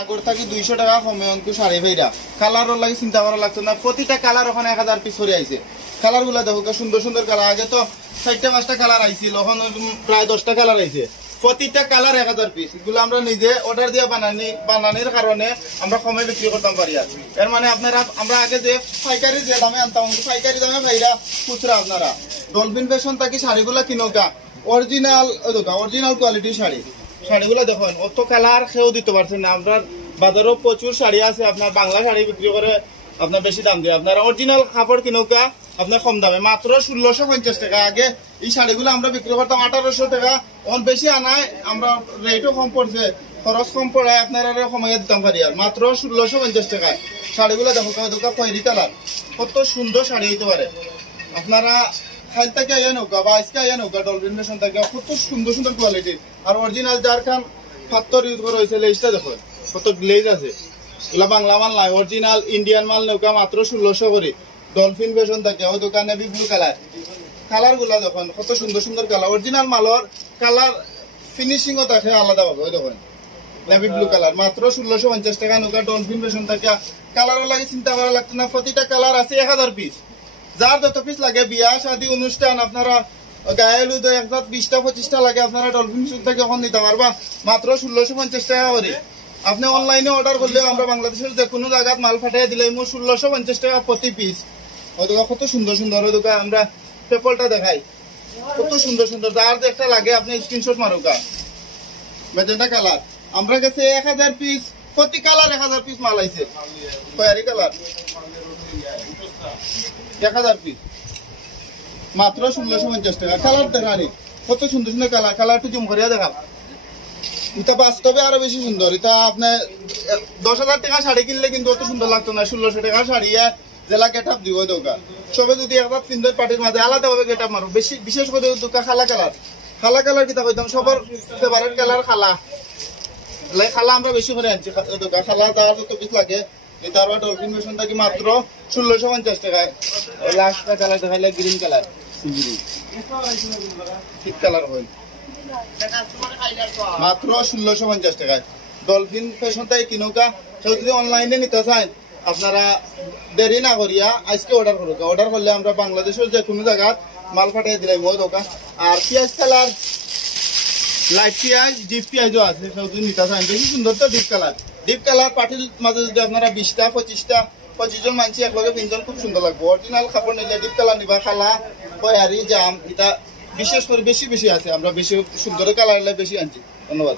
আগর থাকি 200 টাকা কমে অঙ্কু শাড়ি ভাইরা কালারও লাগে চিন্তা করা লাগতো না। প্রতিটা কালার ওখানে 1000 পিস করে আইছে। কালার গুলা দেখো সুন্দর সুন্দর কালার। আগে তো 4টা 5টা কালার আইছিল, এখন প্রায় 10টা কালার আইছে। প্রতিটা কালার 1000 পিস। এগুলো আমরা নিজে অর্ডার দিয়ে বানানির কারণে আমরা কমে বিক্রি করতাম পারি। আর এর মানে আপনারা আমরা আগে যে পাইকারি যে দামে আনতাম, পাইকারি দামে ভাইরা খুচরা আপনারা ডলফিন ফ্যাশন থাকি শাড়িগুলা কিনোকা অরিজিনাল কোয়ালিটির শাড়িগুলো দেখুন। অত কালার খেয়েও দিতে পারছেন না। আপনার বাজারও প্রচুর শাড়ি আছে, আপনার বাংলা শাড়ি বিক্রি করে আপনার বেশি দাম দিয়ে আপনার অরিজিনাল কাপড় কিনোকা আপনার কম দামে মাত্র 1650 টাকা। আগে এই শাড়িগুলো আমরা বিক্রি করতাম 1800 টাকা। অন বেশি আনায় আমরা রেটও কম পড়ছে, খরচ কম পড়ায় আপনারা কমাইয়া দিতাম পারি। আর মাত্র 1650 টাকায় শাড়িগুলো দেখো খয়েরি কালার। কত সুন্দর শাড়ি হইতে পারে। আপনারা খাইল থেকে আইয়া নৌকা বা আজকে আইয়া নৌকা ডলফিন ফ্যাশন থেকে কত সুন্দর সুন্দর কোয়ালিটির। আর অরিজিনাল যার খান ফাত্তর ইউজ করা হয়েছে লেজটা দেখো কত গ্লেজ আছে। এগুলা বাংলা মাল নাই, অরিজিনাল ইন্ডিয়ান মাল নৌকা মাত্র 1600 করে। ডলফিন ফ্যাশন থাকে ওই দোকানে ব্লু কালার গুলা দেখুন কত সুন্দর সুন্দর কালার। অরিজিনাল মালর কালার ফিনিশিং ও থাকে আলাদা হবে। ওই দেখুন নেভি ব্লু কালার মাত্র 1650 টাকা নৌকা ডলফিন ফ্যাশন থাকে। কালার লাগে চিন্তা করা লাগতো না। প্রতিটা কালার আছে 1000 পিস। যার যত পিস লাগে বিয়া শাদী অনুষ্ঠান আপনারা গায়ে হলুদ 20টা 25টা লাগে আপনারা ডলফিন ফ্যাশন থেকে এখন নিতে পারবা মাত্র 1650 টাকা করে। আপনি অনলাইনে অর্ডার করলে আমরা বাংলাদেশের যে কোনো জায়গায় মাল পাঠিয়ে দিলে 1650 টাকা প্রতি পিস। ওই দোকান কত সুন্দর সুন্দর। ওই দোকান আমরা পেপলটা দেখাই কত সুন্দর সুন্দর। যার একটা লাগে আপনি স্ক্রিনশট মারুকা। মেজেন্টা কালার আমরা কাছে 1000 পিস, প্রতি কালার 1000 পিস মাল আইছে। খয়েরি কালার 1000 পিস মাত্র 1650 টাকা। কালার দেখানি কত সুন্দর সুন্দর কালার। কালারটা জুম করিয়া দেখা। এটা বাস্তবে আরো বেশি সুন্দর। এটা আপনার 10,000 টাকা শাড়ি কিনলে কিন্তু অত সুন্দর লাগতো না। 1600 টাকা শাড়ি জেলা গেট আপ দিব দোকান সবে যদি একবার সুন্দর পার্টির মাঝে আলাদা ভাবে গেট আপ মারো। বেশি বিশেষ করে দোকান খালা কালার কিতা কইতাম সবার ফেভারিট কালার খালা আমরা বেশি করে আনছি। দোকান খালা তার যত পিস লাগে এটা আর ডলফিন ফ্যাশন থাকি মাত্র 1650 টাকায়। লাস্ট কালার দেখাইলে গ্রিন কালার ঠিক কালার হয় মাত্র 1650 টাকায়। ডলফিন ফ্যাশন থেকে কিনুকা। কেউ যদি অনলাইনে নিতে চান আপনারা দেরি না করিয়া আজকে অর্ডার করুক। অর্ডার করলে আমরা বাংলাদেশের যে কোনো জায়গায় মাল পাঠিয়ে দিলাম ওই দোকান। আর পিঁয়াজ কালার লাইট পিঁয়াজ ডিপ পিঁয়াজও আছে। কেউ যদি নিতে চান বেশি সুন্দর তো ডিপ কালার পাটির মাঝে যদি আপনারা 20টা 25 জন মানছি একলগে 3 জন খুব সুন্দর লাগবে। অরিজিনাল কাপড় নিলে ডিপ কালার নিবা। খালা খয়ারি জাম এটা বিশেষ করে বেশি আছে। আমরা বেশি সুন্দর কালার বেশি আনছি। ধন্যবাদ।